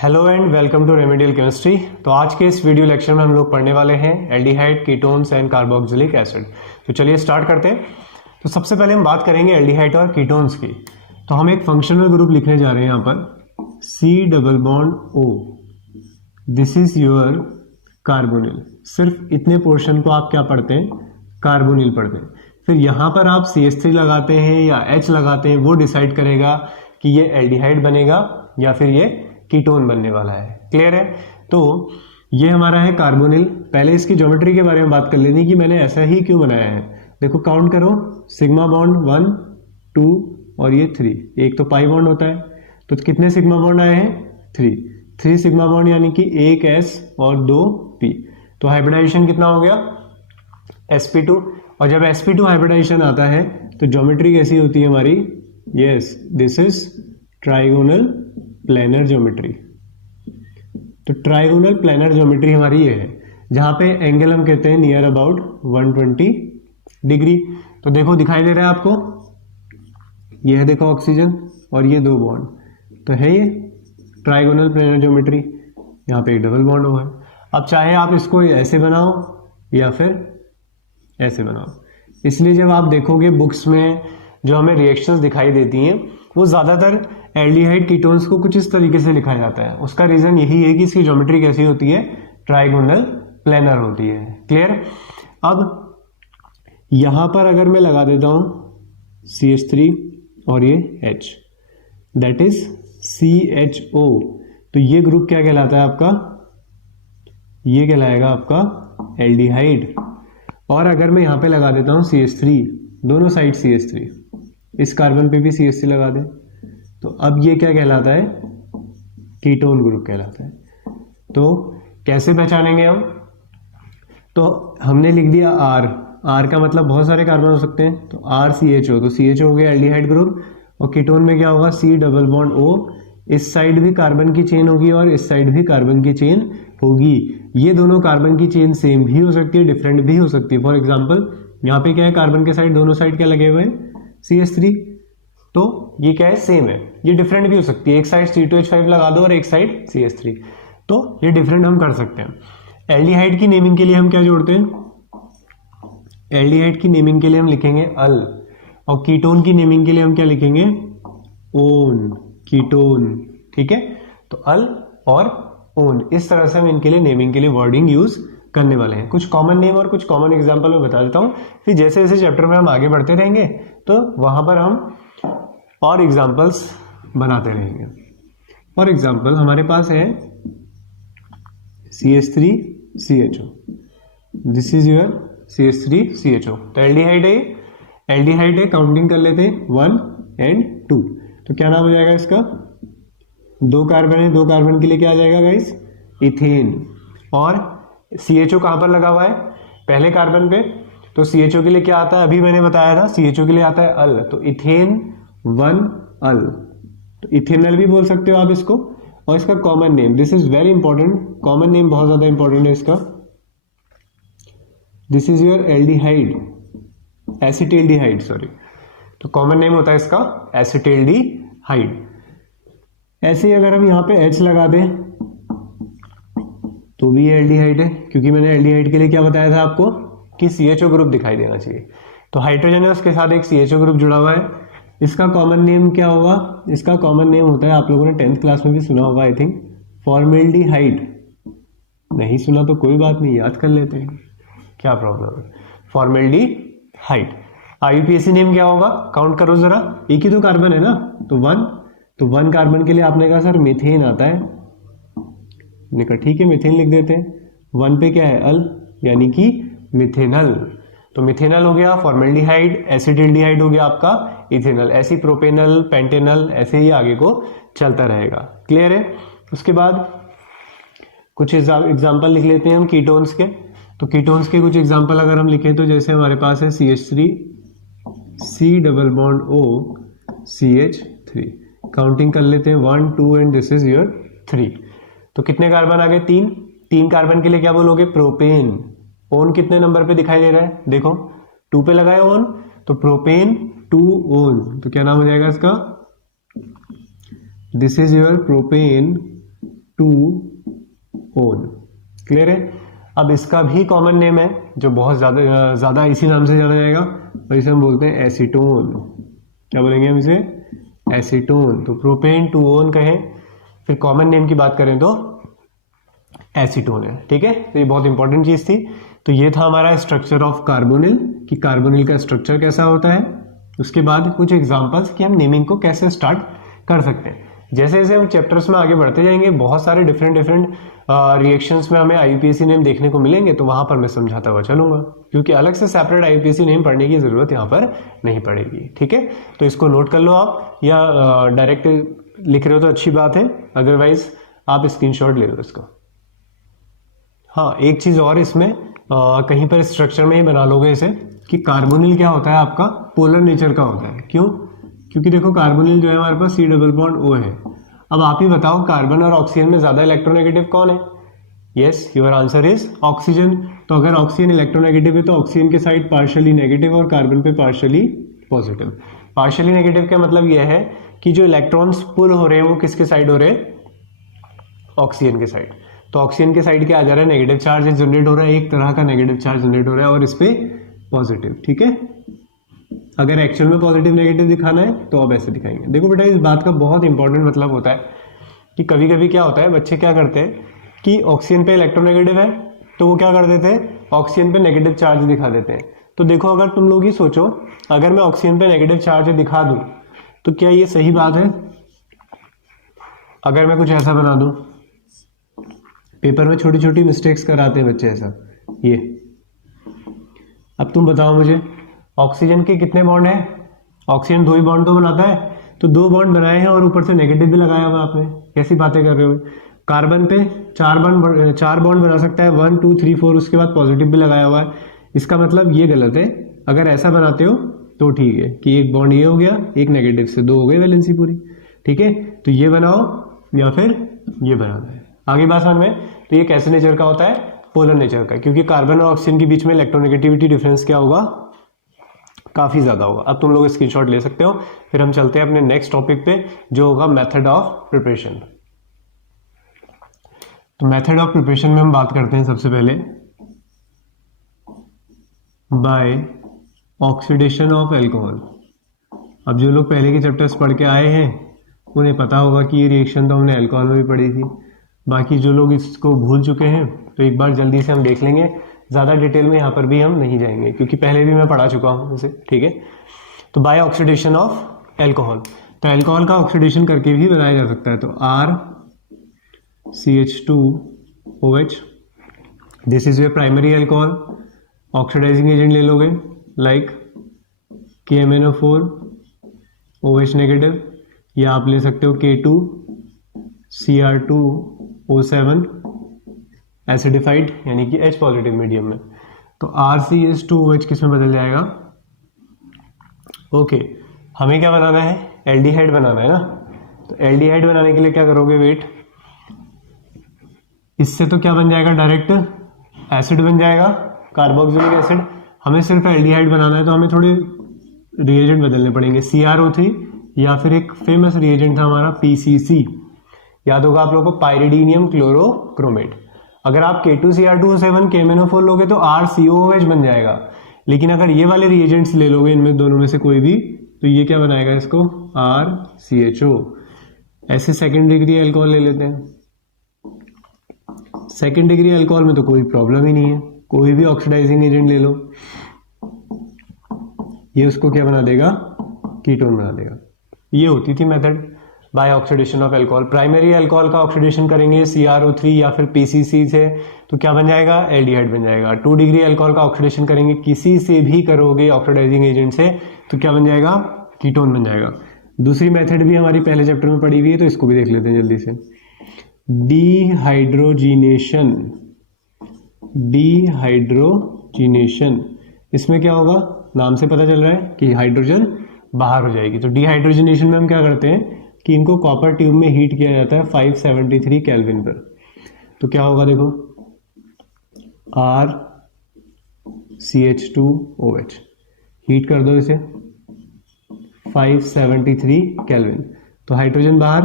Hello and welcome to remedial chemistry. तो आज के इस वीडियो लेक्चर में हम लोग पढ़ने वाले हैं aldehyde, ketones and carboxylic acid. तो चलिए स्टार्ट करते हैं। तो सबसे पहले हम बात करेंगे एल्डिहाइड और कीटोन्स की। तो हम एक फंक्शनल ग्रुप लिखने जा रहे हैं यहाँ पर C double bond O, this is your carbonyl. सिर्फ इतने पोर्शन को आप क्या पढ़ते हैं, कार्बोनिल पढ़ते हैं। फिर यहाँ पर आप CH3 लगाते हैं या H लगाते हैं, वो डिसाइड करेगा कि ये एल्डिहाइड बनेगा या फिर ये कीटोन बनने वाला है। क्लियर है? तो ये हमारा है कार्बोनिल। पहले इसकी ज्योमेट्री के बारे में बात कर लेनी कि मैंने ऐसा ही क्यों बनाया है। देखो काउंट करो, सिग्मा बॉन्ड 1 2 और ये 3। एक तो पाई बॉन्ड होता है, तो कितने सिग्मा बॉन्ड आए हैं? 3 सिग्मा बॉन्ड, यानी कि एक S और 2 P। तो हाइब्रिडाइजेशन कितना हो गया? sp2। और जब sp2 हाइब्रिडाइजेशन आता है तो ज्योमेट्री कैसी होती है हमारी? Yes, this is trigonal planar geometry. तो ट्राइगोनल प्लेनर ज्योमेट्री हमारी ये है, जहां पे एंगल हम कहते हैं नियर अबाउट 120 डिग्री। तो देखो दिखाई दे रहा है आपको, ये है देखो ऑक्सीजन और ये दो बॉन्ड, तो है ये ट्राइगोनल प्लेनर ज्योमेट्री। यहाँ पे एक डबल बॉन्ड हुआ है। अब चाहे आप इसको ऐसे बनाओ या फिर ऐसे बनाओ, इसलिए जब आप देखोगे बुक्स में जो हमें रिएक्शंस दिखाई देती हैं वो ज़्यादातर एल्डिहाइड कीटोन्स को कुछ इस तरीके से लिखा जाता है। उसका रीज़न यही है कि इसकी ज्योमेट्री कैसी होती है? ट्राइगोनल प्लेनर होती है। क्लियर? अब यहाँ पर अगर मैं लगा देता हूँ CH3 और ये H, दैट इज CHO, तो ये ग्रुप क्या कहलाता है आपका? ये कहलाएगा आपका एल्डिहाइड। और अगर मैं यहाँ पे लगा देता हूँ CH3, दोनों साइड CH3, इस कार्बन पे भी CH3 लगा दें, तो अब ये क्या कहलाता है? कीटोन ग्रुप कहलाता है। तो कैसे पहचानेंगे हम? तो हमने लिख दिया R का मतलब बहुत सारे कार्बन हो सकते हैं, तो RCHO, तो CHO हो गया एल्डिहाइड ग्रुप। और कीटोन में क्या होगा? C डबल बॉन्ड O, इस साइड भी कार्बन की चेन होगी और इस साइड भी कार्बन की चेन होगी। ये दोनों कार्बन की चेन सेम भी हो सकती है, डिफरेंट भी हो सकती है। फॉर एग्जाम्पल यहाँ पे क्या है, कार्बन के साइड दोनों साइड क्या लगे हुए हैं? CH3, तो ये क्या है? सेम है। ये डिफरेंट भी हो सकती है, एक साइड C2H5 लगा दो और एक साइड CH3, तो ये डिफरेंट हम कर सकते हैं। एल्डिहाइड की नेमिंग के लिए हम क्या जोड़ते हैं? एल्डिहाइड की नेमिंग के लिए हम लिखेंगे अल, और कीटोन की नेमिंग के लिए हम क्या लिखेंगे? Own, ketone. ठीक है, तो अल और ओन, इस तरह से हम इनके लिए नेमिंग के लिए वर्डिंग यूज करने वाले हैं। कुछ कॉमन नेम और कुछ कॉमन एग्जांपल मैं बता देता हूं, फिर जैसे जैसे चैप्टर में हम आगे बढ़ते रहेंगे तो वहां पर हम और एग्जांपल्स बनाते रहेंगे। फॉर एग्जांपल हमारे पास है CH3 CHO, this is your CH3 CHO। तो एल्डिहाइड है, एल्डिहाइड है, काउंटिंग कर लेते हैं 1 और 2। तो क्या नाम हो जाएगा इसका? दो कार्बन है, दो कार्बन के लिए क्या आ जाएगा गाइस? इथेन। और CHO कहां पर लगा हुआ है? पहले कार्बन पे, तो CHO के लिए क्या आता है? अभी मैंने बताया था, CHO के लिए आता है अल, तो इथेन 1 अल, तो इथेनल भी बोल सकते हो आप इसको। और इसका common name, this is very important, common name बहुत ज्यादा इंपॉर्टेंट है इसका। This is your aldehyde, acetaldehyde, sorry. तो कॉमन नेम होता है इसका एसिटिल्डिहाइड। ऐसे ही अगर हम यहाँ पे H लगा दें तो भी ये एल्डिहाइड है, क्योंकि मैंने एल्डिहाइड के लिए क्या बताया था आपको कि CHO ग्रुप दिखाई देना चाहिए। तो हाइड्रोजन है, उसके साथ एक CHO ग्रुप जुड़ा हुआ है। इसका कॉमन नेम क्या होगा? इसका कॉमन नेम होता है, आप लोगों ने 10th क्लास में भी सुना होगा आई थिंक, फॉर्मेल्डिहाइड। नहीं सुना तो कोई बात नहीं, याद कर लेते हैं, क्या प्रॉब्लम है? फॉर्मेल्डिहाइड। IUPAC नेम क्या होगा? काउंट करो जरा, एक ही तो कार्बन है ना, तो 1, तो 1 कार्बन के लिए आपने कहा सर मीथेन आता है, मैंने कहा ठीक है मीथेन लिख देते हैं। 1 पे क्या है? अल, यानी कि मिथेनल, तो मिथेनल हो गया, फॉर्मेल्डिहाइड, एसिटिल्डिहाइड हो गया आपका इथेनल, ऐसी प्रोपेनल, पेंटेनल, ऐसे ही आगे को चलता रहेगा। क्लियर है? उसके बाद कुछ एग्जांपल लिख लेते हैं हम कीटोन्स के। तो कीटोन्स के कुछ एग्जांपल अगर हम लिखें तो जैसे हमारे पास है CH3 C double bond O CH3, counting कर लेते हैं 1 2 एंड दिस इज योर 3। तो कितने कार्बन आ गए? 3 कार्बन के लिए क्या बोलोगे? प्रोपेन। ओन कितने नंबर पे दिखाई दे रहा है? देखो 2 पे लगाए ओन, तो प्रोपेन 2 ओन, तो क्या नाम हो जाएगा इसका? This is your propane two own. Clear है? अब इसका भी कॉमन नेम है जो बहुत ज़्यादा इसी नाम से जाना जाएगा, और इसे हम बोलते हैं एसीटोन। क्या बोलेंगे हम इसे? एसीटोन। तो प्रोपेन टू ओन कहें, फिर कॉमन नेम की बात करें तो एसीटोन है। ठीक है, तो ये बहुत इंपॉर्टेंट चीज़ थी। तो ये था हमारा स्ट्रक्चर ऑफ कार्बोनिल, कि कार्बोनिल का स्ट्रक्चर कैसा होता है। उसके बाद कुछ एग्जांपल्स कि हम नेमिंग को कैसे स्टार्ट कर सकते हैं। जैसे जैसे हम चैप्टर्स में आगे बढ़ते जाएंगे, बहुत सारे डिफरेंट रिएक्शंस में हमें आईयूपीएसी नेम देखने को मिलेंगे, तो वहां पर मैं समझाता हुआ चलूंगा, क्योंकि अलग से सेपरेट आईयूपीएसी नेम पढ़ने की जरूरत यहाँ पर नहीं पड़ेगी। ठीक है, तो इसको नोट कर लो आप, या डायरेक्ट लिख रहे हो तो अच्छी बात है, अदरवाइज आप स्क्रीनशॉट ले लो इसका। हाँ, एक चीज और इसमें कहीं पर स्ट्रक्चर में ही बना लोगे इसे, कि कार्बोनिल क्या होता है आपका? पोलर नेचर का होता है। क्यों? क्योंकि देखो कार्बोनिल जो है हमारे पास C डबल बॉन्ड O है। अब आप ही बताओ, कार्बन और ऑक्सीजन में ज्यादा इलेक्ट्रोनेगेटिव कौन है? Yes, your answer is oxygen. तो अगर ऑक्सीजन इलेक्ट्रोनेगेटिव है तो ऑक्सीजन के साइड पार्शियली नेगेटिव और कार्बन पे पार्शियली पॉजिटिव। पार्शियली नेगेटिव का मतलब यह है कि जो इलेक्ट्रॉन्स पुल हो रहे हैं वो किसके साइड हो रहे हैं? ऑक्सीजन के साइड। तो ऑक्सीजन के साइड क्या आ जा रहा है? नेगेटिव चार्ज जनरेट हो रहा है, एक तरह का नेगेटिव चार्ज जनरेट हो रहा है, और इस पे पॉजिटिव। ठीक है, अगर एक्चुअल में पॉजिटिव नेगेटिव दिखाना है तो अब ऐसे दिखाएंगे। देखो बेटा, इस बात का बहुत इंपॉर्टेंट मतलब होता है कि कभी कभी क्या होता है, बच्चे क्या करते हैं कि ऑक्सीजन पे इलेक्ट्रोनेगेटिव है तो वो क्या कर देते हैं? ऑक्सीजन पे नेगेटिव चार्ज दिखा देते हैं। तो देखो, अगर तुम लोग ही सोचो, अगर मैं ऑक्सीजन पे नेगेटिव चार्ज दिखा दूं तो क्या ये सही बात है? अगर मैं कुछ ऐसा बना दूं, पेपर में छोटी छोटी मिस्टेक्स कराते हैं बच्चे ऐसा, ये। अब तुम बताओ मुझे, ऑक्सीजन के कितने बॉन्ड हैं? ऑक्सीजन 2 ही बॉन्ड तो बनाता है, तो 2 बॉन्ड बनाए हैं और ऊपर से नेगेटिव भी लगाया हुआ आपने। कैसी बातें कर रहे हो? कार्बन पे 4 बॉन्ड बना सकता है, 1 2 3 4, उसके बाद पॉजिटिव भी लगाया हुआ है। इसका मतलब ये गलत है। अगर ऐसा बनाते हो तो ठीक है, कि एक बॉन्ड ये हो गया, एक नेगेटिव से 2 हो गए, वैलेंसी पूरी। ठीक है, तो ये बनाओ या फिर ये बनाना है। आगे बात समझ में? तो ये कैसे नेचर का होता है? पोलर नेचर का, क्योंकि कार्बन और ऑक्सीजन के बीच में इलेक्ट्रोनेगेटिविटी डिफरेंस क्या होगा? काफी ज्यादा होगा। अब तुम लोग स्क्रीनशॉट ले सकते हो। फिर हम चलते हैं अपने नेक्स्ट टॉपिक पे, जो होगा मेथड ऑफ प्रिपरेशन। तो मेथड ऑफ प्रिपरेशन में हम बात करते हैं सबसे पहले बाय ऑक्सीडेशन ऑफ एल्कोहल। अब जो लोग पहले के चैप्टर्स पढ़ के आए हैं उन्हें पता होगा कि ये रिएक्शन तो हमने अल्कोहल में भी पढ़ी थी। बाकी जो लोग इसको भूल चुके हैं तो एक बार जल्दी से हम देख लेंगे। ज़्यादा डिटेल में यहाँ पर भी हम नहीं जाएंगे, क्योंकि पहले भी मैं पढ़ा चुका हूँ इसे। ठीक है, तो बाय ऑक्सीडेशन ऑफ एल्कोहल, तो एल्कोहल का ऑक्सीडेशन करके भी बनाया जा सकता है। तो RCH2OH, this is your primary alcohol. Oxidising agent ले लोगे लाइक KMnO4 OH नेगेटिव, या आप ले सकते हो K2Cr2O7 एसिडिफाइड, यानी कि H पॉजिटिव मीडियम में। तो RCH2OH किस में बदल जाएगा? ओके, हमें क्या बनाना है? एल्डिहाइड बनाना है ना। तो एल्डिहाइड बनाने के लिए क्या करोगे? वेट, इससे तो क्या बन जाएगा? डायरेक्ट एसिड बन जाएगा, कार्बोक्सिलिक एसिड। हमें सिर्फ एल्डिहाइड बनाना है तो हमें थोड़े रिएजेंट बदलने पड़ेंगे, CrO3, या फिर एक फेमस रिएजेंट था हमारा PCC, याद होगा आप लोगों को, पायरिडीनियम क्लोरोक्रोमेट। अगर आप K2Cr2O7 KMnO4 लोगे तो RCOOH बन जाएगा। लेकिन अगर ये वाले रिएजेंट्स ले लोगे, इनमें दोनों में से कोई भी, तो ये क्या बनाएगा? इसको RCHO। ऐसे सेकेंड डिग्री अल्कोहल ले लेते हैं। सेकेंड डिग्री अल्कोहल में तो कोई प्रॉब्लम ही नहीं है, कोई भी ऑक्सीडाइजिंग एजेंट ले लो, ये उसको क्या बना देगा? कीटोन बना देगा। ये होती थी method by oxidation of alcohol. Primary alcohol का ऑक्सीडेशन करेंगे CrO3 या फिर PCC से, तो क्या बन जाएगा? एल्डिहाइड बन जाएगा। 2 डिग्री अल्कोहल का ऑक्सीडेशन करेंगे, किसी से भी करोगे ऑक्सीडाइजिंग एजेंट से, तो क्या बन जाएगा? कीटोन बन जाएगा। दूसरी मेथड भी हमारी पहले चैप्टर में पढ़ी हुई है, तो इसको भी देख लेते हैं जल्दी से। डिहाइड्रोजिनेशन, डिहाइड्रोजिनेशन, इसमें क्या होगा? नाम से पता चल रहा है कि हाइड्रोजन बाहर हो जाएगी। तो डिहाइड्रोजनेशन में हम क्या करते हैं कि इनको कॉपर ट्यूब में हीट किया जाता है 573 केल्विन पर। तो क्या होगा? देखो, RCH2OH, हीट कर दो इसे 573 केल्विन, तो हाइड्रोजन बाहर,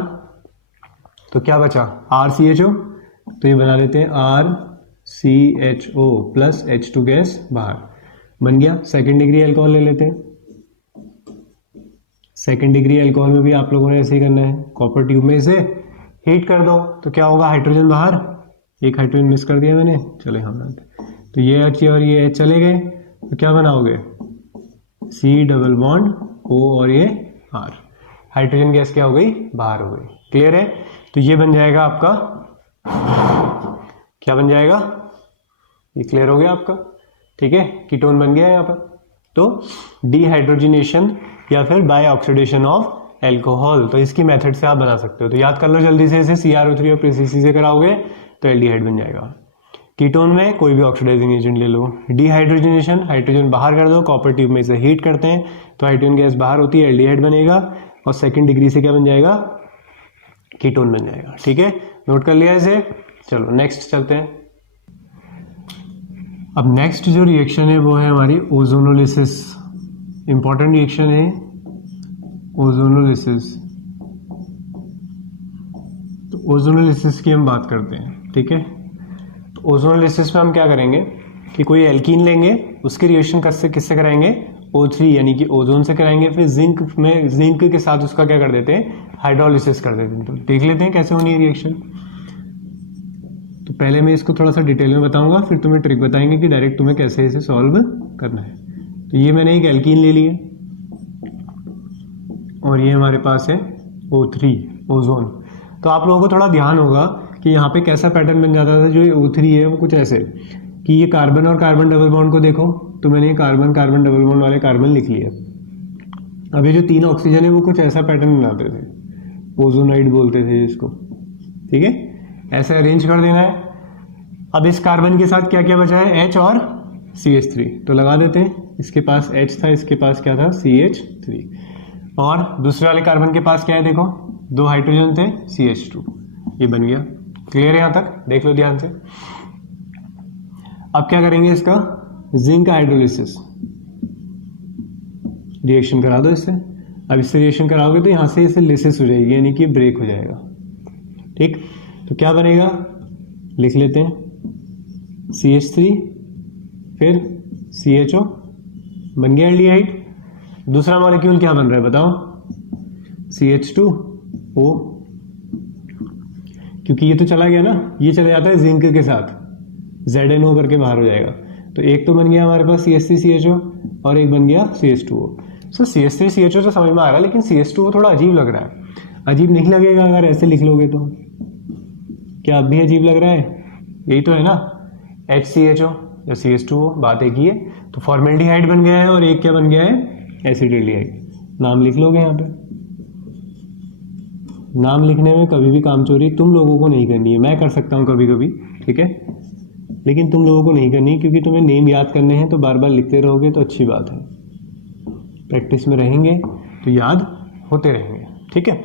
तो क्या बचा RCHO, तो ये बना लेते हैं RCHO प्लस H2 गैस बाहर बन गया। सेकेंड डिग्री अल्कोहल ले लेते हैं। सेकेंड डिग्री अल्कोहल में भी आप लोगों ने ऐसे ही करना है, कॉपर ट्यूब में इसे हीट कर दो तो क्या होगा, हाइड्रोजन बाहर, एक हाइड्रोजन मिस कर दिया मैंने, चले हम तो ये H और ये H चले गए, तो क्या बनाओगे C डबल बॉन्ड O और ये R, हाइड्रोजन गैस क्या हो गई, बाहर हो गई। क्लियर है? तो ये बन जाएगा आपका, क्या बन जाएगा, ये क्लियर हो गया आपका, ठीक है, कीटोन बन गया यहाँ पर। तो डिहाइड्रोजिनेशन या फिर बाय ऑक्सीडेशन ऑफ एल्कोहल, तो इसकी मेथड से आप बना सकते हो। तो याद कर लो जल्दी से, इसे CrO3 और PCC से कराओगे तो एल्डिहाइड बन जाएगा। कीटोन में कोई भी ऑक्सीडाइजिंग एजेंट ले लो, डिहाइड्रोजिनेशन, हाइड्रोजन बाहर कर दो, कॉपर ट्यूब में इसे हीट करते हैं तो हाइड्रोजन गैस बाहर होती है, एल्डिहाइड बनेगा, और सेकेंड डिग्री से क्या बन जाएगा, कीटोन बन जाएगा। ठीक है, नोट कर लिया इसे। चलो नेक्स्ट चलते हैं। अब नेक्स्ट जो रिएक्शन है वो है हमारी ओजोनोलिसिस। इंपॉर्टेंट रिएक्शन है ओजोनोलिसिस। तो ओजोनोलिसिस की हम बात करते हैं, ठीक है। तो ओजोनोलिसिस में हम क्या करेंगे कि कोई एल्कीन लेंगे, उसकी रिएक्शन किससे कराएंगे, O3 यानी कि ओजोन से कराएंगे, फिर जिंक के साथ उसका क्या कर देते हैं, हाइड्रोलिसिस कर देते हैं। तो देख लेते हैं कैसे होनी है रिएक्शन। तो पहले मैं इसको थोड़ा सा डिटेल में बताऊंगा, फिर तुम्हें ट्रिक बताएंगे कि डायरेक्ट तुम्हें कैसे इसे सॉल्व करना है। तो ये मैंने एक एल्कीन ले ली है और ये हमारे पास है O3 ओजोन। तो आप लोगों को थोड़ा ध्यान होगा कि यहाँ पे कैसा पैटर्न बन जाता था। जो ये O3 है वो कुछ ऐसे कि ये कार्बन और कार्बन डबल बॉन्ड को देखो, तो मैंने कार्बन कार्बन डबल बॉन्ड वाले कार्बन लिख लिया। अब ये जो तीन ऑक्सीजन है वो कुछ ऐसा पैटर्न बनाते थे, ओजोनाइड बोलते थे इसको, ठीक है। ऐसे अरेंज कर देना है। अब इस कार्बन के साथ क्या क्या बचा है, H और CH3, तो लगा देते हैं। इसके पास H था, इसके पास क्या था, CH3, और दूसरे वाले कार्बन के पास क्या है, देखो दो हाइड्रोजन थे, CH2, ये बन गया। क्लियर है यहाँ तक, देख लो ध्यान से। अब क्या करेंगे, इसका जिंक हाइड्रोलिसिस, रिएक्शन करा दो इससे। अब इससे रिएक्शन कराओगे तो यहाँ से इसे लिसिस हो जाएगी, यानी कि ब्रेक हो जाएगा, ठीक। तो क्या बनेगा, लिख लेते हैं, CH3 फिर CHO, बन गया एल्डिहाइड। दूसरा मॉलिक्यूल क्या बन रहा है बताओ, CH2O, क्योंकि ये तो चला गया ना, ये चला जाता है जिंक के साथ, ZNO करके बाहर हो जाएगा। तो एक तो बन गया हमारे पास CH3CHO और एक बन गया CH2O। सो CH3CHO तो समझ में आ रहा है, लेकिन CH2O थोड़ा अजीब लग रहा है। अजीब नहीं लगेगा अगर ऐसे लिख लोगे तो, क्या अब भी अजीब लग रहा है, यही तो है ना, HCHO या CH2O, बात एक ही है। तो फॉर्मेल्डिहाइड बन गया है और एक क्या बन गया है, एसिटिल्डिहाइड। नाम लिख लोगे यहाँ पे। नाम लिखने में कभी भी कामचोरी तुम लोगों को नहीं करनी है, मैं कर सकता हूँ कभी कभी, ठीक है, लेकिन तुम लोगों को नहीं करनी, क्योंकि तुम्हें नेम याद करने हैं तो बार बार लिखते रहोगे तो अच्छी बात है। प्रैक्टिस में रहेंगे तो याद होते रहेंगे, ठीक है।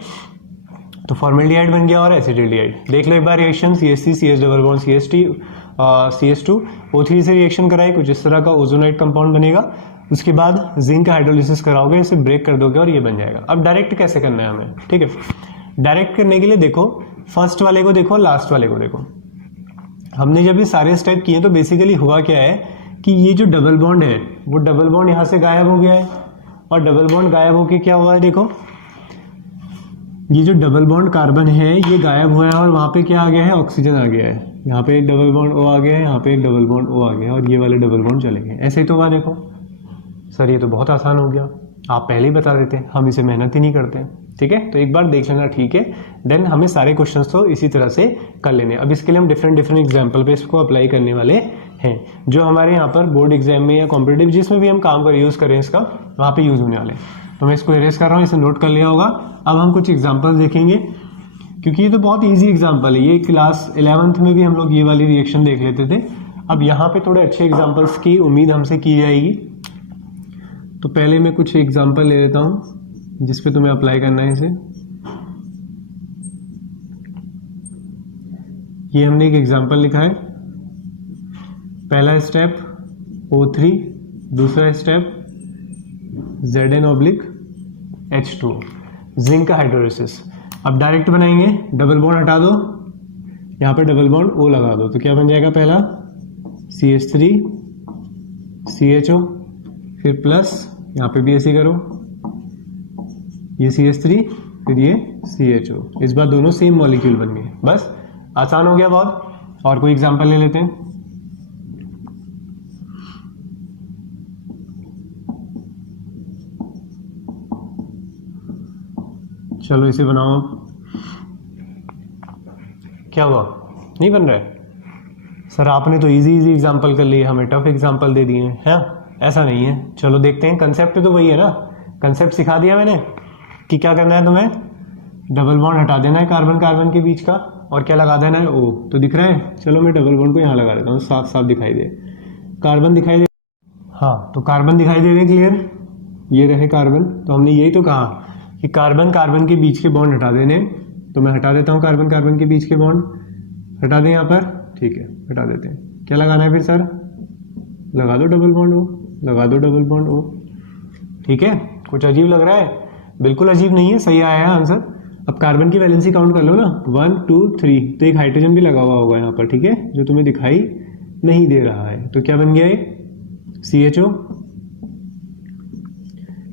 तो फॉर्मेल्डिहाइड बन गया और एसिटिल्डिहाइड। देख लो एक बार reaction, CH3 CH double bond CH2 O3 से रिएक्शन कराए, कुछ इस तरह का ओजोनाइड कंपाउंड बनेगा। उसके बाद जिंक हाइड्रोलिसिस कराओगे, इसे ब्रेक कर दोगे और ये बन जाएगा। अब डायरेक्ट कैसे करना है हमें, ठीक है। डायरेक्ट करने के लिए देखो, फर्स्ट वाले को देखो, लास्ट वाले को देखो। हमने जब ये सारे स्टेप किए तो बेसिकली हुआ क्या है कि ये जो डबल बॉन्ड है वो डबल बॉन्ड यहाँ से गायब हो गया है, और डबल बॉन्ड गायब होके क्या हुआ है, देखो ये जो डबल बॉन्ड कार्बन है ये गायब हुआ है, और वहाँ पे क्या आ गया है, ऑक्सीजन आ गया है। यहाँ पे एक डबल बॉन्ड O आ गया है, यहाँ पे एक डबल बॉन्ड O आ गया है, और ये वाले डबल बॉन्ड चले गए। ऐसे ही तो हुआ, देखो सर ये तो बहुत आसान हो गया, आप पहले ही बता देते, हम इसे मेहनत ही नहीं करते, ठीक है। तो एक बार देख लेना, ठीक है। देन हमें सारे क्वेश्चंस तो इसी तरह से कर लेने। अब इसके लिए हम डिफरेंट एग्जाम्पल पे इसको अप्लाई करने वाले हैं, जो हमारे यहाँ पर बोर्ड एग्जाम में या कॉम्पिटेटिव जिसमें भी हम काम कर यूज़ करें इसका, वहाँ पे यूज़ होने वाले। तो मैं इसको इरेज कर रहा हूँ, इसे नोट कर लिया होगा। अब हम कुछ एग्जाम्पल देखेंगे, क्योंकि ये तो बहुत ईजी एग्जाम्पल है, ये क्लास 11th में भी हम लोग ये वाली रिएक्शन देख लेते थे। अब यहाँ पे थोड़े अच्छे एग्जाम्पल्स की उम्मीद हमसे की जाएगी। तो पहले मैं कुछ एग्जाम्पल ले लेता हूँ जिसपे तुम्हें अप्लाई करना है इसे। ये हमने एक एग्जाम्पल लिखा है, पहला स्टेप O3, दूसरा स्टेप ZN/H2, जिंक हाइड्रोलिसिस। अब डायरेक्ट बनाएंगे, डबल बॉन्ड हटा दो, यहाँ पे डबल बॉन्ड O लगा दो, तो क्या बन जाएगा, पहला CH3 CHO, फिर प्लस यहाँ पे भी ऐसे करो, ये CH3 फिर ये CHO, इस बार दोनों सेम मॉलिक्यूल बन गए। बस आसान हो गया बहुत। और कोई एग्जांपल ले लेते हैं। चलो इसे बनाओ। क्या हुआ, नहीं बन रहा है? सर आपने तो इजी इजी एग्जांपल कर लिए, हमें टफ एग्जांपल दे दिए हैं। ऐसा नहीं है, चलो देखते हैं। कंसेप्ट तो वही है ना, कंसेप्ट सिखा दिया मैंने कि क्या करना है तुम्हें, डबल बॉन्ड हटा देना है कार्बन कार्बन के बीच का, और क्या लगा देना है O। तो दिख रहा है, चलो मैं डबल बॉन्ड को यहाँ लगा देता हूँ, साफ साफ दिखाई दे, कार्बन दिखाई दे। हाँ, तो कार्बन दिखाई दे रहे, क्लियर, ये रहे कार्बन। तो हमने यही तो कहा कि कार्बन कार्बन के बीच के बॉन्ड हटा देने, तो मैं हटा देता हूँ कार्बन कार्बन के बीच के बॉन्ड, हटा दें यहाँ पर, ठीक है, हटा देते हैं। क्या लगाना है फिर सर, लगा दो डबल बॉन्ड O, लगा दो डबल बॉन्ड O। ठीक है, कुछ अजीब लग रहा है? बिल्कुल अजीब नहीं है, सही आया है आंसर। अब कार्बन की वैलेंसी काउंट कर लो ना, 1 2 3, तो एक हाइड्रोजन भी लगा हुआ होगा यहाँ पर, ठीक है, जो तुम्हें दिखाई नहीं दे रहा है। तो क्या बन गया ये, CHO,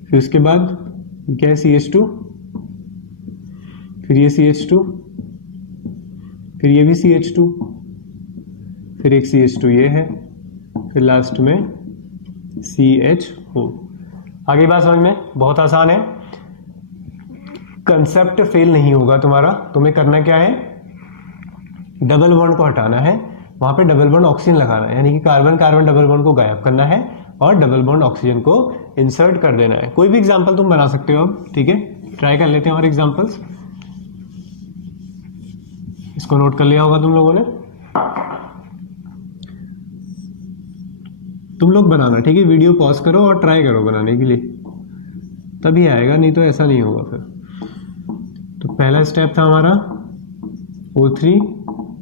फिर उसके बाद क्या है, CH2, फिर ये CH2, फिर ये भी CH2, फिर एक CH2 ये है, फिर लास्ट में CHO। आगे बात समझ में, बहुत आसान है, कंसेप्ट फेल नहीं होगा तुम्हारा। तुम्हें करना क्या है, डबल बॉन्ड को हटाना है, वहां पे डबल बॉन्ड ऑक्सीजन लगाना है, यानी कि कार्बन कार्बन डबल बॉन्ड को गायब करना है और डबल बॉन्ड ऑक्सीजन को इंसर्ट कर देना है। कोई भी एग्जांपल तुम बना सकते हो अब, ठीक है, ट्राई कर लेते हैं और एग्जांपल्स। इसको नोट कर लिया होगा तुम लोगों ने, तुम लोग बनाना, ठीक है, वीडियो पॉज करो और ट्राई करो बनाने के लिए, तभी आएगा, नहीं तो ऐसा नहीं होगा फिर। तो पहला स्टेप था हमारा O3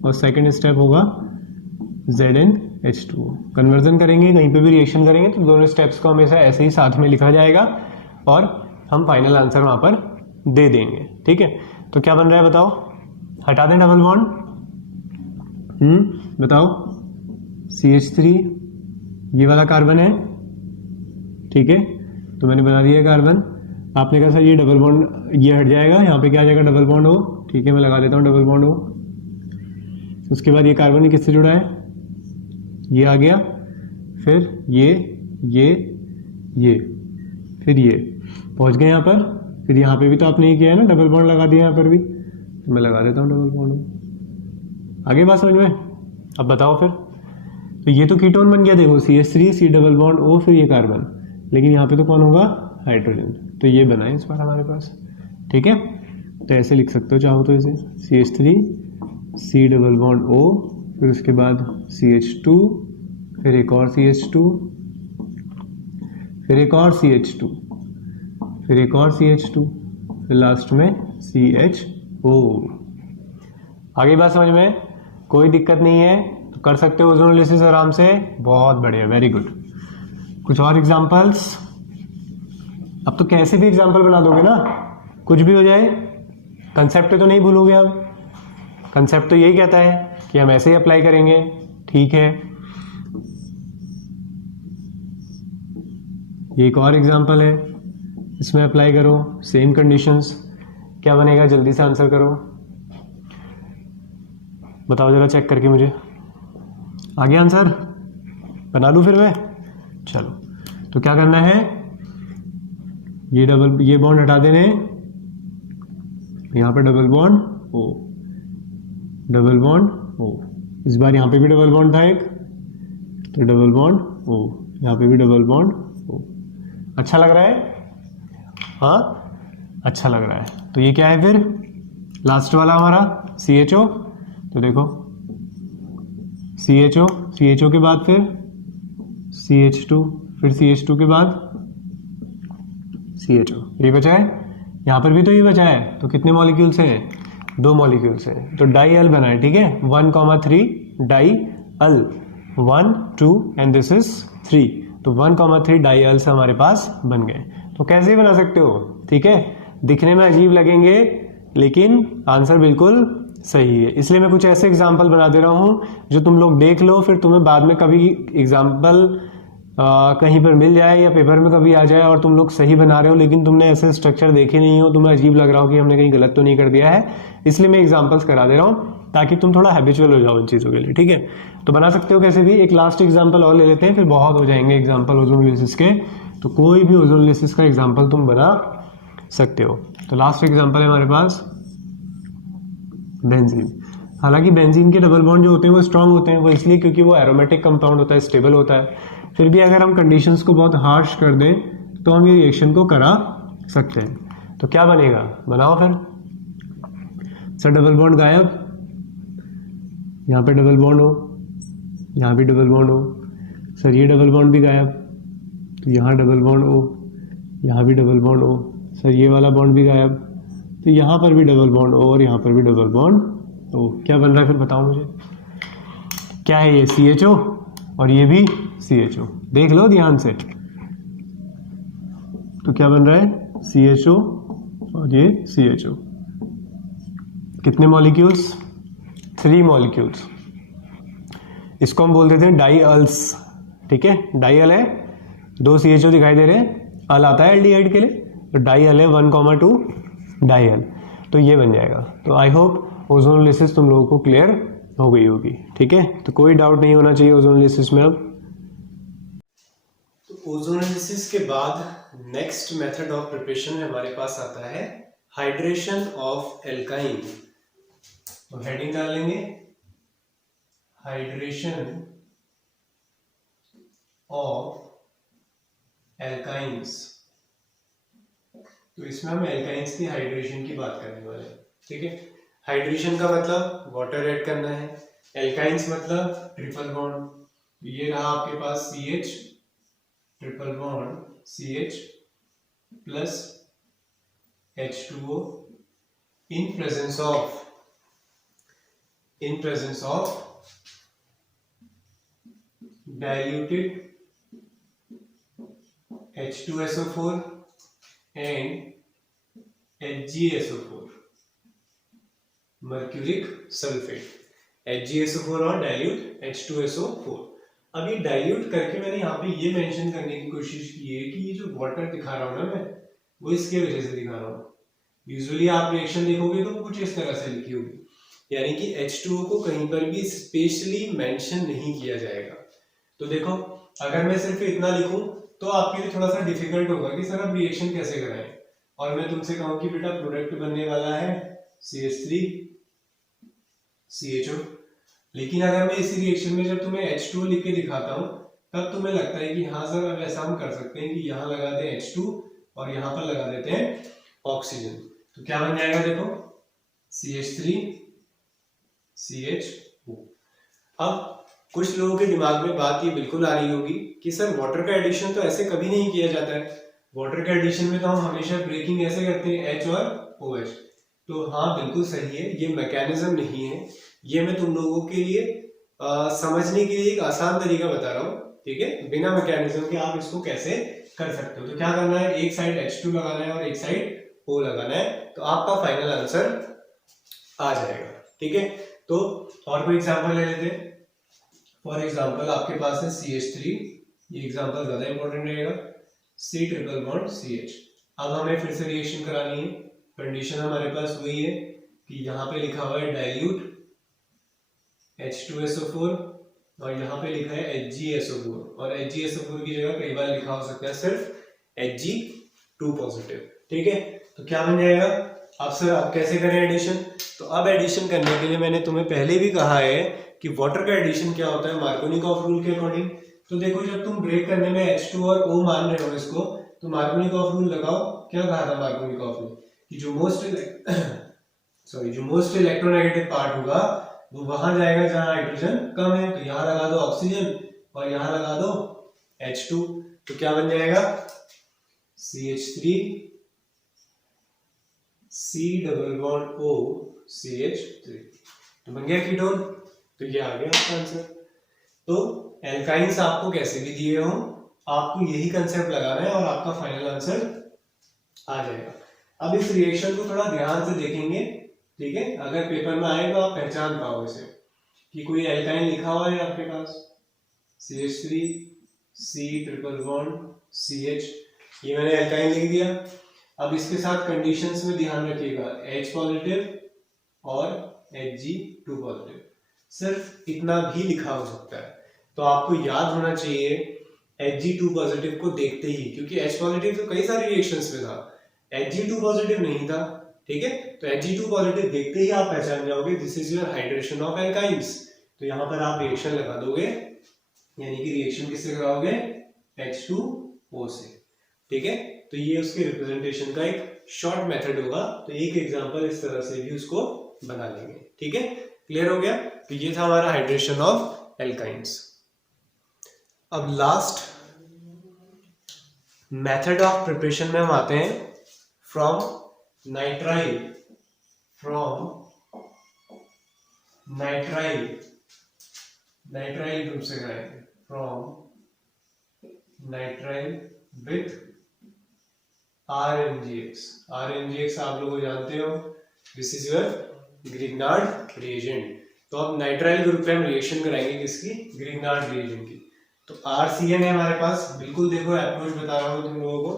और सेकंड स्टेप होगा ZnH2। कन्वर्जन करेंगे, कहीं पे भी रिएक्शन करेंगे तो दोनों स्टेप्स को हमेशा ऐसे ही साथ में लिखा जाएगा और हम फाइनल आंसर वहां पर दे देंगे, ठीक है। तो क्या बन रहा है बताओ, हटा दें डबल बॉन्ड, बताओ, CH3 ये वाला कार्बन है, ठीक है, तो मैंने बना दिया कार्बन। आपने कहा सर ये डबल बॉन्ड ये हट जाएगा, यहाँ पे क्या आ जाएगा, डबल बॉन्ड O, ठीक है, मैं लगा देता हूँ डबल बॉन्ड O। उसके बाद ये कार्बन किससे जुड़ा है, ये आ गया, फिर ये फिर ये पहुंच गए यहाँ पर, फिर यहाँ पे भी तो आपने ये किया है ना, डबल बॉन्ड लगा दिया यहाँ पर भी, तो मैं लगा देता हूँ डबल बॉन्ड O। आगे बात समझ में, अब बताओ फिर। तो ये तो कीटोन बन गया, देखो CH3 C double bond O, फिर ये कार्बन, लेकिन यहाँ पे तो कौन होगा, हाइड्रोजन, तो ये बना है इस बार हमारे पास, ठीक है। तो ऐसे लिख सकते हो चाहो तो इसे, CH3 C double bond O, फिर उसके बाद CH2, फिर एक और CH2, फिर एक और CH2, फिर एक और CH2, फिर लास्ट में CHO। आगे बात समझ में, कोई दिक्कत नहीं है, तो कर सकते हो ओजोनोलिसिस आराम से, बहुत बढ़िया, वेरी गुड। कुछ और एग्जांपल्स, अब तो कैसे भी एग्जांपल बना दोगे ना, कुछ भी हो जाए, कंसेप्ट तो नहीं भूलोगे। अब कंसेप्ट तो यही कहता है कि हम ऐसे ही अप्लाई करेंगे, ठीक है। ये एक और एग्जांपल है, इसमें अप्लाई करो सेम कंडीशंस, क्या बनेगा, जल्दी से आंसर करो, बताओ जरा चेक करके मुझे। आ गया आंसर, बना लूँ फिर मैं, चलो। तो क्या करना है, ये बॉन्ड हटा देने, यहाँ पे double bond O, double bond O, इस बार यहाँ पे भी डबल बॉन्ड था एक, तो डबल बॉन्ड O, यहाँ पे भी डबल बॉन्ड O। अच्छा लग रहा है, हाँ अच्छा लग रहा है। तो ये क्या है फिर, लास्ट वाला हमारा CHO, तो देखो CHO के बाद फिर CH2, फिर CH2 के बाद CHO, ये बचा है, यहाँ पर भी तो ये बचा है। तो कितने मॉलिक्यूल्स हैं, 2 मॉलिक्यूल्स हैं, तो डाई अल बना है, ठीक है, 1,3 dial, 1 2 and this is 3, तो 1,3 डाई अल्स हमारे पास बन गए। तो कैसे बना सकते हो, ठीक है, दिखने में अजीब लगेंगे लेकिन आंसर बिल्कुल सही है। इसलिए मैं कुछ ऐसे एग्जाम्पल बना दे रहा हूँ जो तुम लोग देख लो, फिर तुम्हें बाद में कभी एग्जाम्पल कहीं पर मिल जाए या पेपर में कभी आ जाए और तुम लोग सही बना रहे हो लेकिन तुमने ऐसे स्ट्रक्चर देखे नहीं हो, तुम्हें अजीब लग रहा हो कि हमने कहीं गलत तो नहीं कर दिया है। इसलिए मैं एग्जाम्पल्स करा दे रहा हूँ ताकि तुम थोड़ा हैबिचुअल हो जाओ इन चीज़ों के लिए, ठीक है। तो बना सकते हो कैसे भी। एक लास्ट एग्जाम्पल और ले लेते हैं, फिर बहुत हो जाएंगे एग्जाम्पल ओजोनोलिसिस के। तो कोई भी ओजोनोलिसिस का एग्जाम्पल तुम बना सकते हो। तो लास्ट एग्जाम्पल है हमारे पास बेंजीन। हालांकि बेंजीन के डबल बॉन्ड जो होते हैं वो स्ट्रांग होते हैं, वो इसलिए क्योंकि वो एरोमेटिक कंपाउंड होता है, स्टेबल होता है। फिर भी अगर हम कंडीशंस को बहुत हार्श कर दें तो हम ये रिएक्शन को करा सकते हैं। तो क्या बनेगा, बनाओ फिर। सर डबल बॉन्ड गायब, यहाँ पे डबल बॉन्ड हो, यहाँ भी डबल बॉन्ड हो। सर ये डबल बॉन्ड भी गायब, तो यहाँ डबल बॉन्ड हो, यहाँ भी डबल बॉन्ड हो। सर ये वाला बॉन्ड भी गायब, तो यहाँ पर भी डबल बॉन्ड हो और यहाँ पर भी डबल बॉन्ड हो। क्या बन रहा है फिर बताओ मुझे, क्या है ये CHO और ये भी CHO, देख लो ध्यान से। तो क्या बन रहा है CHO और ये CHO। कितने मॉलिक्यूल्स, 3 मॉलिक्यूल्स। इसको हम बोल देते हैं डाईअल्स, ठीक है। डाईअल है, 2 CHO दिखाई दे रहे हैं, अल आता है एल्डिहाइड के लिए, तो डाईअल है 1,2 डाईअल, तो ये बन जाएगा। तो आई होप ओजोनोलिसिस तुम लोगों को क्लियर हो गई होगी, ठीक है। तो कोई डाउट नहीं होना चाहिए ओजोनोलिसिस में। अब तो ओजोनोलिसिस के बाद नेक्स्ट मेथड ऑफ प्रिपरेशन में हमारे पास आता है हाइड्रेशन ऑफ एल्काइन। तो हेडिंग डाल लेंगे हाइड्रेशन ऑफ एल्काइंस। तो इसमें हम एल्काइंस की हाइड्रेशन की बात करने वाले हैं, ठीक है। हाइड्रेशन का मतलब वाटर ऐड करना है, एल्काइंस मतलब ट्रिपल बॉन्ड। ये रहा आपके पास CH, triple bond CH plus H2O in presence of diluted H2SO4 and HgSO4, mercuric sulphate. HgSO4 और डाइल्यूट H2SO4। अभी डाइल्यूट करके मैंने यहाँ पे ये मेंशन करने की कोशिश की है कि ये जो वाटर दिखा रहा हूँ ना मैं, वो इसके वजह से दिखा रहा हूँ। यूजुअली आप रिएक्शन देखोगे तो कुछ इस तरह से लिखी होगी, यानी कि H2O को कहीं पर भी स्पेशली मेंशन नहीं किया जाएगा। तो देखो अगर मैं सिर्फ इतना लिखूं तो आपके लिए थोड़ा सा डिफिकल्ट होगा कि सर अब रिएक्शन कैसे कराएं, और मैं तुमसे कहूं कि बेटा प्रोडक्ट बनने वाला है CH3 CHO, लेकिन अगर मैं इसी रिएक्शन में जब तुम्हें H2O लिख के दिखाता हूं तब तुम्हें लगता है कि हाँ सर अब ऐसा हम कर सकते हैं कि यहाँ लगा दें H2 और यहाँ पर लगा देते हैं ऑक्सीजन। तो क्या बन जाएगा देखो CH3 CHO। अब कुछ लोगों के दिमाग में बात ये बिल्कुल आ रही होगी कि सर वाटर का एडिशन तो ऐसे कभी नहीं किया जाता है, वाटर का एडिशन में तो हम हमेशा ब्रेकिंग ऐसे करते हैं H और OH। तो हाँ बिल्कुल सही है, ये मैकेनिज्म नहीं है, ये मैं तुम लोगों के लिए समझने के लिए एक आसान तरीका बता रहा हूँ, ठीक है। बिना मैकेनिज्म के आप इसको कैसे कर सकते हो। तो क्या करना है, एक साइड H2 लगाना है और एक साइड O लगाना है, तो आपका फाइनल आंसर आ जाएगा, ठीक है। तो और कोई एग्जांपल ले लेते हैं। फॉर एग्जांपल आपके पास है CH3, ये एग्जांपल ज्यादा इंपॉर्टेंट रहेगा, C ट्रिपल बॉन्ड CH। अब हमें फिर से रिएक्शन करानी है, कंडीशन हमारे पास वही है कि यहाँ पे लिखा हुआ है डाइल्यूट H2SO4 और यहाँ पे लिखा है HgSO4, और HgSO4 की जगह कई बार लिखा हो सकता है सिर्फ Hg2 पॉजिटिव, ठीक है। तो क्या बन जाएगा, अब सर आप कैसे करें एडिशन। तो अब एडिशन करने के लिए मैंने तुम्हें पहले भी कहा है कि वाटर का एडिशन क्या होता है मार्कोनिकॉफ रूल के अकॉर्डिंग। तो देखो जब तुम ब्रेक करने में H2 और O मान रहे हो इसको, तो मार्कोनिकॉफ रूल लगाओ। क्या कहा था मार्कोनिकॉफ ने कि जो मोस्ट इलेक्ट्रोनेगेटिव पार्ट होगा वो वहां जाएगा जहां हाइड्रोजन कम है। तो यहाँ लगा दो ऑक्सीजन और यहाँ लगा दो H2, तो क्या बन जाएगा CH3 C double bond O CH3, तो बन गया कीटोन। तो ये आ गया आपका आंसर। तो एल्काइंस आपको कैसे भी दिए हो, आपको यही कंसेप्ट लगाना है और आपका फाइनल आंसर आ जाएगा। अब इस रिएक्शन को थोड़ा ध्यान से देखेंगे, ठीक है, अगर पेपर में आए तो आप पहचान पाओ इसे कि कोई एल्काइन लिखा हुआ है आपके पास, CH3 C triple bond CH, ये मैंने एल्काइन लिख दिया। अब इसके साथ कंडीशंस में ध्यान रखिएगा, H पॉजिटिव और Hg2 पॉजिटिव, सिर्फ इतना भी लिखा हो सकता है। तो आपको याद होना चाहिए Hg2 पॉजिटिव को देखते ही, क्योंकि H पॉजिटिव तो कई सारे रिएक्शंस में था, Hg2 पॉजिटिव नहीं था, ठीक है। तो Hg2 पॉजिटिव देखते ही आप पहचान जाओगे this is your hydration of alkynes. तो यहाँ पर आप रिएक्शन लगा दोगे, यानी कि रिएक्शन किससे कराओगे, H2O से, ठीक है। तो ये उसके रिप्रेजेंटेशन का एक शॉर्ट मेथड होगा, तो एक एग्जांपल इस तरह से भी उसको बना लेंगे, ठीक है। क्लियर हो गया। तो ये था हमारा हाइड्रेशन ऑफ एल्काइंस। अब लास्ट मेथड ऑफ प्रिपरेशन में हम आते हैं फ्रॉम नाइट्राइल ग्रुप से कराएंगे, फ्रॉम नाइट्राइल विथ RMgX आप लोग जानते हो, this is your Grignard reagent. तो अब नाइट्राइल ग्रुप पे हम रिएक्शन कराएंगे किसकी, ग्रिग्नार्ड रिएजेंट की। तो RCN है हमारे पास, बिल्कुल देखो अप्रोच बता रहा हूं तुम लोगों को।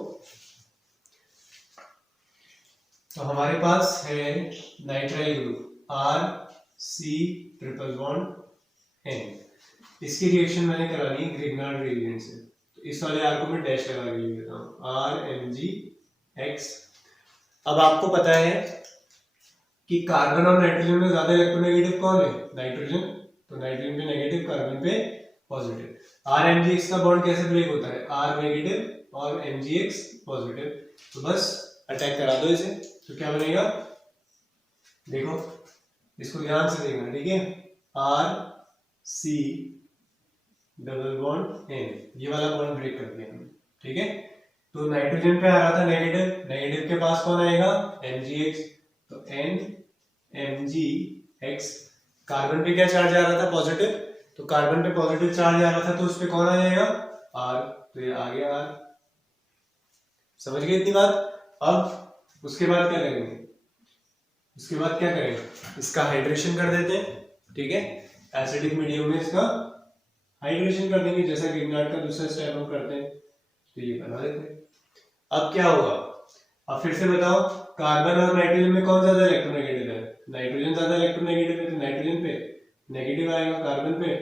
तो हमारे पास है nitrile group RC triple bond N, इसकी रिएक्शन मैंने करानी है ग्रिग्नार्ड रिएजेंट से। तो इस वाले R को मैं डैश लगा के लिख देता हूं, RMgX। अब आपको पता है कि कार्बन और नाइट्रोजन में ज्यादा इलेक्ट्रोनेगेटिव कौन है, नाइट्रोजन। तो नाइट्रोजन पे नेगेटिव, कार्बन पे पॉजिटिव। RMgX का बॉन्ड कैसे ब्रेक होता है, R नेगेटिव और MgX पॉजिटिव। तो बस अटैक करा दो इसे, तो क्या बनेगा, देखो इसको ध्यान से देखना, ठीक है। RC डबल बॉन्ड N, ये वाला बॉन्ड ब्रेक कर दिया हमने, ठीक है। तो नाइट्रोजन पे आ रहा था नेगेटिव, नेगेटिव के पास कौन आएगा, MgX। तो NMgX, कार्बन पे क्या चार्ज आ रहा था, पॉजिटिव। तो कार्बन पे पॉजिटिव चार्ज आ रहा था, तो उस पे कौन आ जाएगा, R। तो ये आ गया R, समझ गए इतनी बात। अब उसके बाद क्या करेंगे, इसका हाइड्रेशन कर देते हैं, ठीक है। एसिडिक मीडियम में इसका हाइड्रेशन कर देंगे, जैसा ग्रिग्नार्ड का दूसरा स्टेप हम करते हैं। तो ये बना देते हैं। अब क्या होगा, अब फिर से बताओ, कार्बन और नाइट्रोजन में कौन ज्यादा इलेक्ट्रोनेगेटिव है, नाइट्रोजन ज्यादा इलेक्ट्रोनेगेटिव है, तो नाइट्रोजन पे नेगेटिव आएगा, कार्बन पे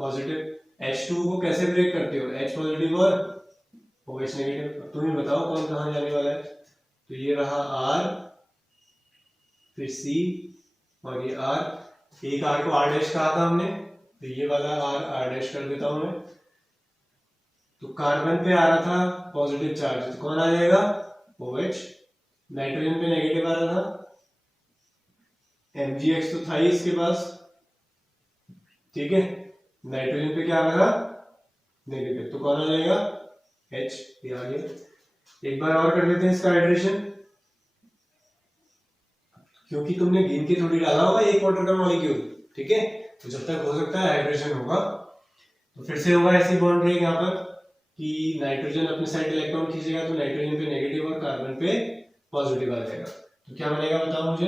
पॉजिटिव। H2 को कैसे ब्रेक करते हो, H पॉजिटिव और OH नेगेटिव। अब तुम ही बताओ कौन कहां जाने वाला है। तो ये रहा R, फिर C और ये R, एक R को R डैश कहा था हमने, तो ये वाला R डैश कर देता हूं मैं। तो कार्बन पे आ रहा था पॉजिटिव चार्ज, तो कौन आ जाएगा, OH। नाइट्रोजन पे नेगेटिव आ रहा था, MgX तो था ही इसके पास, ठीक है। नाइट्रोजन पे क्या आ रहा था, नेगेटिव, तो कौन आ जाएगा, H। ये आ गया। एक बार और कर लेते हैं इसका हाइड्रेशन, क्योंकि तुमने गिन के थोड़ी डाला होगा एक वाटर का मॉलिक्यूल, ठीक है। तो जब तक हो सकता है हाइड्रेशन होगा। तो फिर से होगा ऐसी बॉन्ड ब्रेक यहाँ पर कि नाइट्रोजन अपने साइड इलेक्ट्रॉन खींचेगा, तो नाइट्रोजन पे नेगेटिव और कार्बन पे पॉजिटिव आ जाएगा। तो क्या बनेगा बताओ मुझे,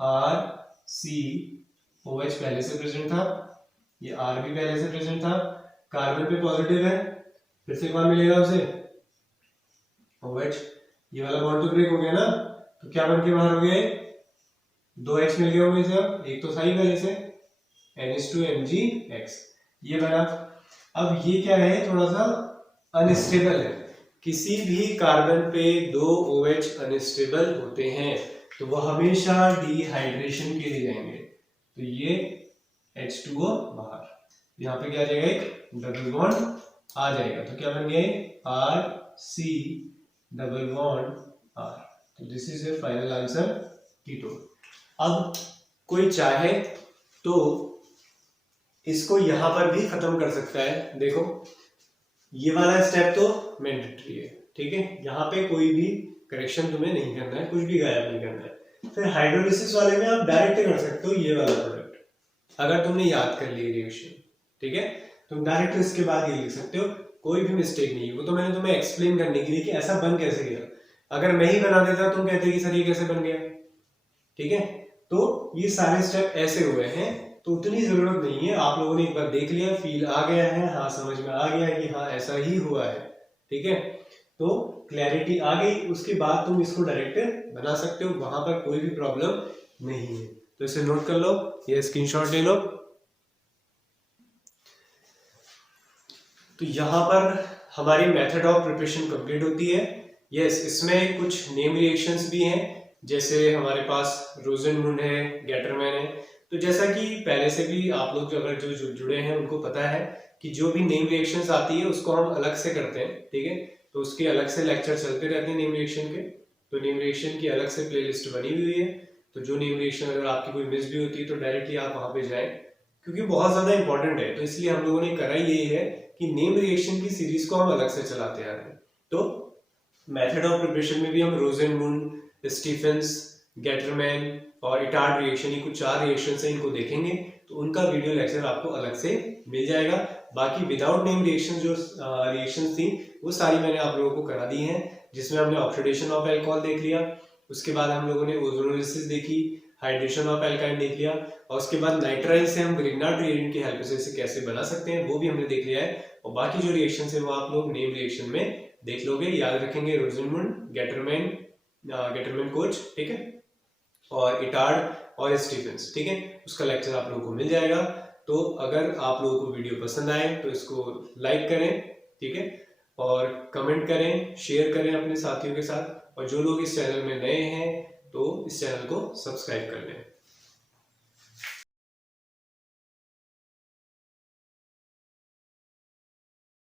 RCOH पहले से प्रेजेंट था, ये R भी पहले से प्रेजेंट था, कार्बन पे पॉजिटिव है, फिर से कौन मिलेगा उसे, OH। ये वाला बॉन्ड तो ब्रेक हो गया ना, तो क्या बन के बाहर हो गए, 2H मिल गया होगा इसे, अब एक तो था ही पहले से, NH2MgX, ये बना। अब ये क्या है, थोड़ा सा अनस्टेबल है, किसी भी कार्बन पे 2 OH अनस्टेबल होते हैं, तो वो हमेशा डिहाइड्रेशन के लिए जाएंगे। तो ये H2O बाहर, यहाँ पे क्या आ जाएगा, एक डबल बॉन्ड आ जाएगा। तो क्या बन गया, RC डबल बॉन्ड R। तो this is your final answer, ketone. अब कोई चाहे तो इसको यहां पर भी खत्म कर सकता है। देखो ये वाला स्टेप तो मैंडेटरी है, ठीक है, यहाँ पे कोई भी करेक्शन तुम्हें नहीं करना है, कुछ भी गायब नहीं करना है। फिर हाइड्रोलिसिस वाले में आप डायरेक्ट कर सकते हो ये वाला प्रोडक्ट, अगर तुमने याद कर ली रिएक्शन, ठीक है, तुम डायरेक्ट इसके बाद ये लिख सकते हो, कोई भी मिस्टेक नहीं है। वो तो मैंने तुम्हें एक्सप्लेन करने के लिए कि ऐसा बन कैसे गया। अगर मैं ही बना देता तुम कहते कि सर ये कैसे बन गया, ठीक है। तो ये सारे स्टेप ऐसे हुए हैं, तो उतनी जरूरत नहीं है, आप लोगों ने एक बार देख लिया, फील आ गया है, हाँ समझ में आ गया है कि हाँ ऐसा ही हुआ है, ठीक है। तो क्लैरिटी आ गई, उसके बाद तुम इसको डायरेक्ट बना सकते हो, वहां पर कोई भी प्रॉब्लम नहीं है। तो इसे नोट कर लो, ये स्क्रीनशॉट ले लो। तो यहां पर हमारी मेथड ऑफ प्रिपरेशन कंप्लीट होती है। यस, इसमें कुछ नेम रिएक्शंस भी हैं, जैसे हमारे पास रोजेनमुंड है, गेटरमैन है। तो जैसा कि पहले से भी आप लोग अगर जो जुड़े हैं उनको पता है कि जो भी नेम रिएक्शंस आती है उसको हम अलग से करते हैं, ठीक है। तो उसके अलग से लेक्चर चलते रहते हैं नेम रिएक्शन के। तो नेम रिएक्शन की अलग से प्लेलिस्ट बनी हुई है, तो जो नेम रिएक्शन अगर आपकी कोई मिस भी होती है तो डायरेक्टली आप वहां पे जाएं, क्योंकि बहुत ज्यादा इंपॉर्टेंट है। तो इसलिए हम लोगों ने करा यही है कि नेम रिएक्शन की सीरीज को हम अलग से चलाते आ रहे हैं। तो मेथड ऑफ प्रिपरेशन में भी हम रोजेनमुंड, स्टीफेंस, गेटरमैन और इटार्ड रिएक्शन, ये कुछ 4 रिएक्शन है, इनको देखेंगे। तो उनका वीडियो लेक्चर आपको अलग से मिल जाएगा। बाकी विदाउट नेम रिएक्शन जो रिएक्शन थी वो सारी मैंने आप लोगों को करा दी हैं, जिसमें हमने ऑक्सीडेशन ऑफ अल्कोहल देख लिया, उसके बाद हम लोगों ने ओजोनोलिसिस देखी, हाइड्रेशन ऑफ एल्काइन देख लिया, और उसके बाद नाइट्राइल से हम ग्रिग्नार्ड रिएजेंट की हेल्प से इसे कैसे बना सकते हैं वो भी हमने देख लिया है। और बाकी जो रिएक्शन है वो आप लोग नेम रिएक्शन में देख लोगे, याद रखेंगे रोजेनमुंड, गेटरमैन कोच, ठीक है, और इटार्ड और स्टीफेंस, ठीक है। उसका लेक्चर आप लोगों को मिल जाएगा। तो अगर आप लोगों को वीडियो पसंद आए तो इसको लाइक करें, ठीक है, और कमेंट करें, शेयर करें अपने साथियों के साथ, और जो लोग इस चैनल में नए हैं तो इस चैनल को सब्सक्राइब कर लें।